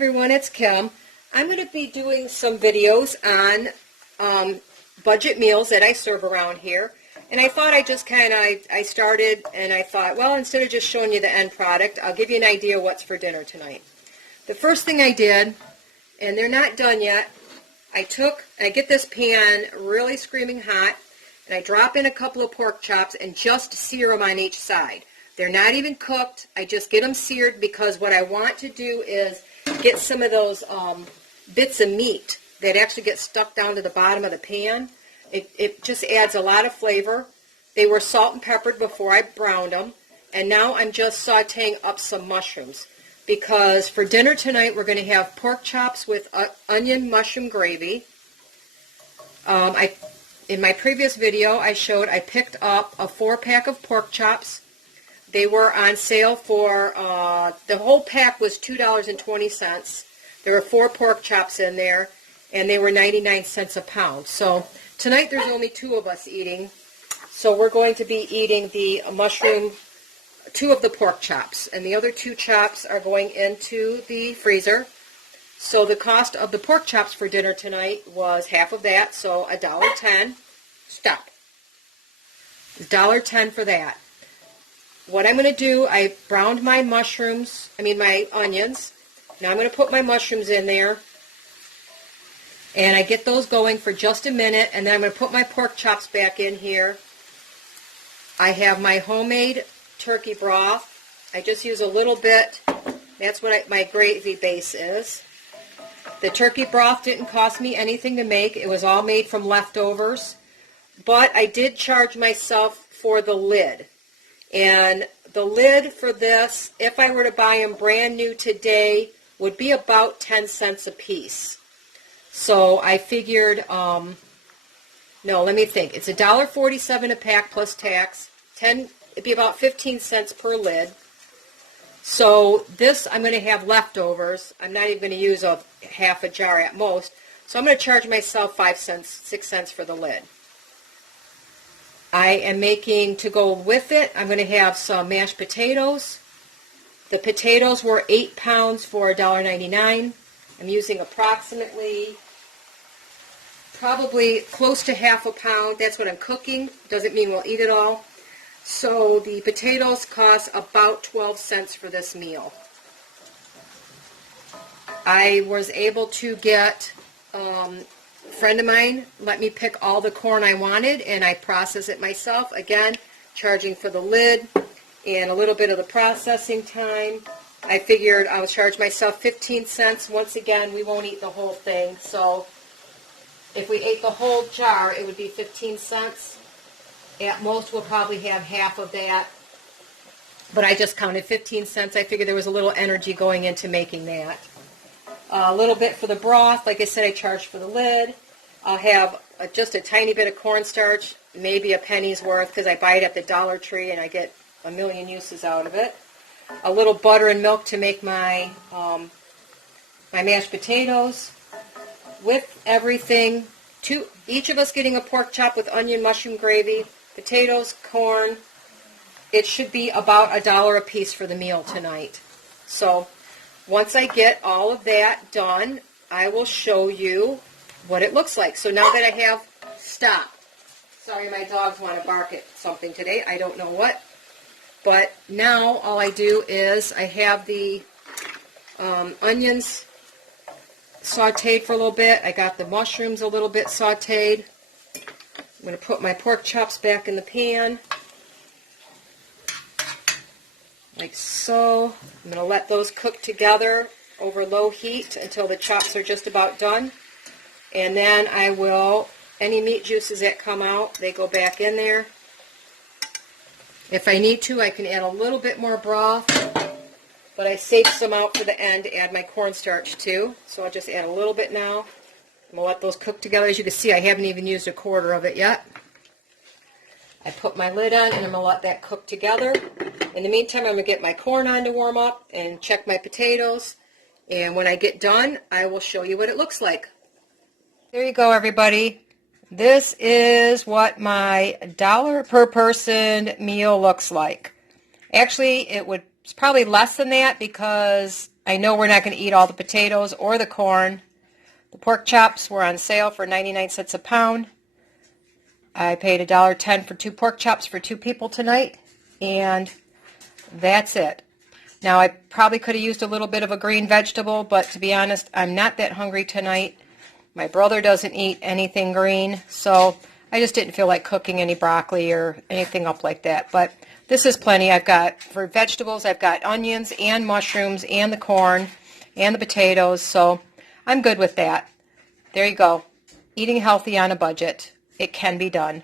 Everyone, it's Kim. I'm going to be doing some videos on budget meals that I serve around here. And I thought I started and I thought, well, instead of just showing you the end product, I'll give you an idea what's for dinner tonight. The first thing I did, and they're not done yet, I get this pan really screaming hot, and I drop in a couple of pork chops and just sear them on each side. They're not even cooked. I just get them seared because what I want to do is get some of those bits of meat that actually get stuck down to the bottom of the pan. It just adds a lot of flavor. They were salt and peppered before I browned them, and now I'm just sauteing up some mushrooms because for dinner tonight we're going to have pork chops with onion mushroom gravy. In my previous video I picked up a 4-pack of pork chops. They were on sale for, the whole pack was $2.20. There were 4 pork chops in there, and they were 99 cents a pound. So tonight there's only 2 of us eating, so we're going to be eating the mushroom, 2 of the pork chops, and the other 2 chops are going into the freezer. So the cost of the pork chops for dinner tonight was half of that, so $1.10. Stop. $1.10 for that. What I'm going to do, I browned my my onions. Now I'm going to put my mushrooms in there. And I get those going for just a minute, and then I'm going to put my pork chops back in here. I have my homemade turkey broth. I just use a little bit. That's what my gravy base is. The turkey broth didn't cost me anything to make. It was all made from leftovers. But I did charge myself for the lid. And the lid for this, if I were to buy them brand new today, would be about 10 cents a piece. So I figured, no, let me think. It's $1.47 a pack plus tax. It'd be about 15 cents per lid. So this, I'm going to have leftovers. I'm not even going to use half a jar at most. So I'm going to charge myself 5 cents, 6 cents for the lid. I am making, to go with it, I'm going to have some mashed potatoes. The potatoes were 8 pounds for $1.99. I'm using probably close to half a pound. That's what I'm cooking. Doesn't mean we'll eat it all. So the potatoes cost about 12 cents for this meal. I was able to get, a friend of mine let me pick all the corn I wanted, and I process it myself. Again, charging for the lid and a little bit of the processing time. I figured I would charge myself 15 cents. Once again, we won't eat the whole thing, so if we ate the whole jar, it would be 15 cents. At most, we'll probably have half of that, but I just counted 15 cents. I figured there was a little energy going into making that. A little bit for the broth. Like I said, I charged for the lid. I'll have just a tiny bit of cornstarch, maybe a penny's worth, because I buy it at the Dollar Tree and I get a million uses out of it. A little butter and milk to make my mashed potatoes. With everything, each of us getting a pork chop with onion mushroom gravy, potatoes, corn. It should be about $1 a piece for the meal tonight. So once I get all of that done, I will show you what it looks like. So now that I have, stop. Sorry, my dogs want to bark at something today. I don't know what. But now all I do is I have the onions sauteed for a little bit. I got the mushrooms a little bit sauteed. I'm going to put my pork chops back in the pan. Like so. I'm going to let those cook together over low heat until the chops are just about done. And then I will, any meat juices that come out, they go back in there. If I need to, I can add a little bit more broth, but I saved some out for the end to add my cornstarch too. So I'll just add a little bit now. I'm going to let those cook together. As you can see, I haven't even used a quarter of it yet. I put my lid on and I'm going to let that cook together. In the meantime, I'm going to get my corn on to warm up and check my potatoes. And when I get done, I will show you what it looks like. There you go, everybody. This is what my $1 per person meal looks like. Actually, it's probably less than that because I know we're not going to eat all the potatoes or the corn. The pork chops were on sale for 99 cents a pound. I paid $1.10 for 2 pork chops for 2 people tonight, and that's it. Now, I probably could have used a little bit of a green vegetable, but to be honest, I'm not that hungry tonight. My brother doesn't eat anything green, so I just didn't feel like cooking any broccoli or anything up like that. But this is plenty. I've got, for vegetables, I've got onions and mushrooms and the corn and the potatoes, so I'm good with that. There you go. Eating healthy on a budget. It can be done.